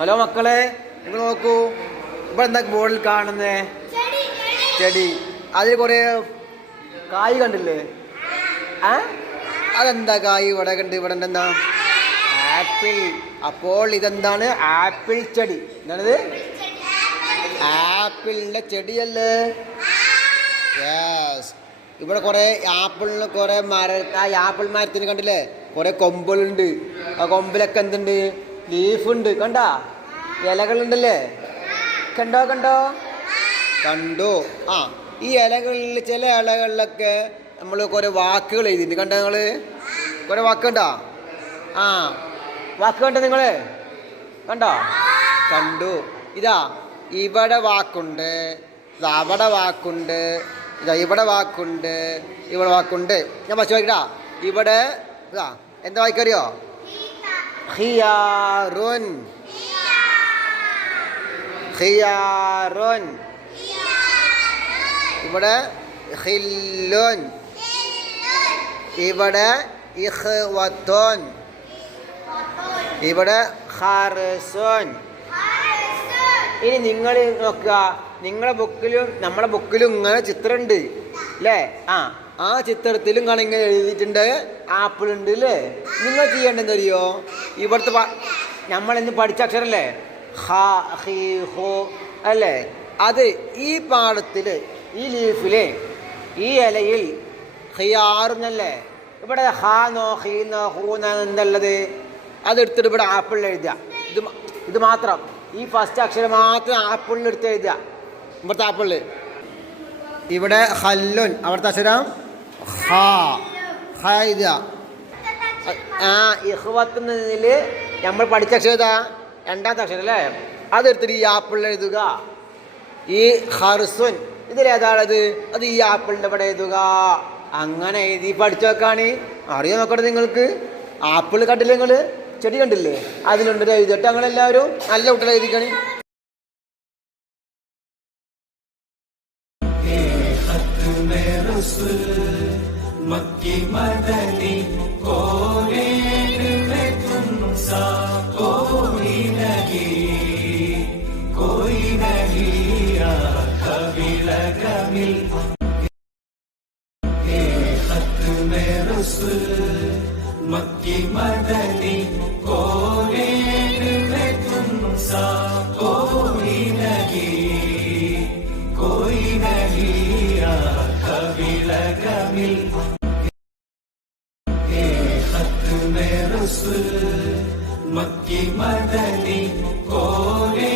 Hello മക്കളെ നിങ്ങൾ നോക്കൂ. ഇവിടെ എന്താ ബോർഡിൽ കാണുന്നേ? ചെടി അതിൽ കുറെ കായ് കണ്ടില്ലേ? ആ? അതെന്താ കായ് ഇവിടെ കണ്ട്? ഇവിടെ എന്താ ആപ്പിൾ. അപ്പോൾ ഇതെന്താണ്? ആപ്പിൾ ചെടി. എന്താണിത്? ആപ്പിളിന്റെ ചെടിയല്ലേ? യെസ് ഇവിടെ കുറെ ആപ്പിളിന് കുറെ മര ആ ആപ്പിൾ മരത്തിന് കണ്ടില്ലേ? കുറെ കൊമ്പുകളുണ്ട്. ആ കൊമ്പിലൊക്കെ എന്തുണ്ട്? ലീഫ് ഉണ്ട് കണ്ടാ? ഇലകളുണ്ടല്ലേ? കണ്ടോ കണ്ടോ? കണ്ടോ. ആ ഈ ഇലകളിൽ ചില ഇലകളിലൊക്കെ നമ്മൾ കുറേ വാക്കുകൾ എഴുതിയിട്ടുണ്ട്. കണ്ടോ നിങ്ങൾ? കുറെ വാക്കുണ്ടോ? ആ വാക്ക് കണ്ടോ നിങ്ങൾ കണ്ടോ? കണ്ടു. ഇതാ ഇവിടെ വാക്കുണ്ട് അവിടെ വാക്കുണ്ട് ഇതാ ഇവിടെ വാക്കുണ്ട് ഇവിടെ വാക്കുണ്ട്. ഞാൻ പശു വായിക്കടാ. ഇവിടെ ഇതാ എന്താ വായിക്കറിയോ? ഖിയാറുൻ. ഖിയാറുൻ. ഇവിടെ ഖില്ലുൻ. ഇവിടെ ഇഖ്വത്തുൻ. ഇവിടെ ഖർസുൻ. ഇനി നിങ്ങൾ നോക്കുക നിങ്ങളുടെ ബുക്കിലും നമ്മുടെ ബുക്കിലും ഇങ്ങനെ ചിത്രമുണ്ട് അല്ലേ ആ ആ ചിത്രത്തിലും ഇങ്ങനെ എഴുതിയിട്ടുണ്ട് ആപ്പിൾ ഉണ്ട് അല്ലേ നിങ്ങൾ ചെയ്യേണ്ടത് അറിയോ? ഇവിടുത്തെ നമ്മൾ ഇന്ന് പഠിച്ച അക്ഷരല്ലേ? അല്ലേ? അത് ഈ പാടത്തിൽ ഈ ലീഫിൽ ഈ ഇലയിൽ ഹിയാറുന്നല്ലേ ഇവിടെ ഹാ നോ ഹീ നോ ഹൂന്നോ എന്നുള്ളത് അതെടുത്തിട്ട് ഇവിടെ ആപ്പിളിൽ എഴുതുക. ഇത് ഇത് മാത്രം. ഈ ഫസ്റ്റ് അക്ഷരം മാത്രം ആപ്പിളിൽ എടുത്ത് എഴുതുക. ഇവിടുത്തെ ആപ്പിളിൽ ഇവിടെ ഹല്ലുൻ അവിടുത്തെ അക്ഷരം ഹ ഹ എഴുതുക. ആ ഇഹ്വത്ത് എന്നതിൽ നമ്മൾ പഠിച്ച അക്ഷരത രണ്ടാമത്തെ അക്ഷരം അല്ലേ? അതെടുത്തിട്ട് ഈ ആപ്പിൾ എഴുതുക. ഈ ഹർസുൻ ഇതിലേതാണത് അത് ഈ ആപ്പിളിന്റെ ഇവിടെ എഴുതുക. അങ്ങനെ എഴുതി പഠിച്ചു നോക്കാണ്. അറിയോ നോക്കട്ടെ നിങ്ങൾക്ക്. ആപ്പിൾ കണ്ടില്ലേ നിങ്ങൾ ചെടി കണ്ടില്ലേ? അതിലുണ്ട് എഴുതിയിട്ട് അങ്ങനെ എല്ലാവരും നല്ല കുട്ടികൾ എഴുതിക്കണേ. മക്കി മദ ഘടകമിൽ മക്കിമദനി കോരേ തുംസാ കോയി നഹി കോയി നഹിയ കവിളകമിൽ മക്കിമദനി കോരേ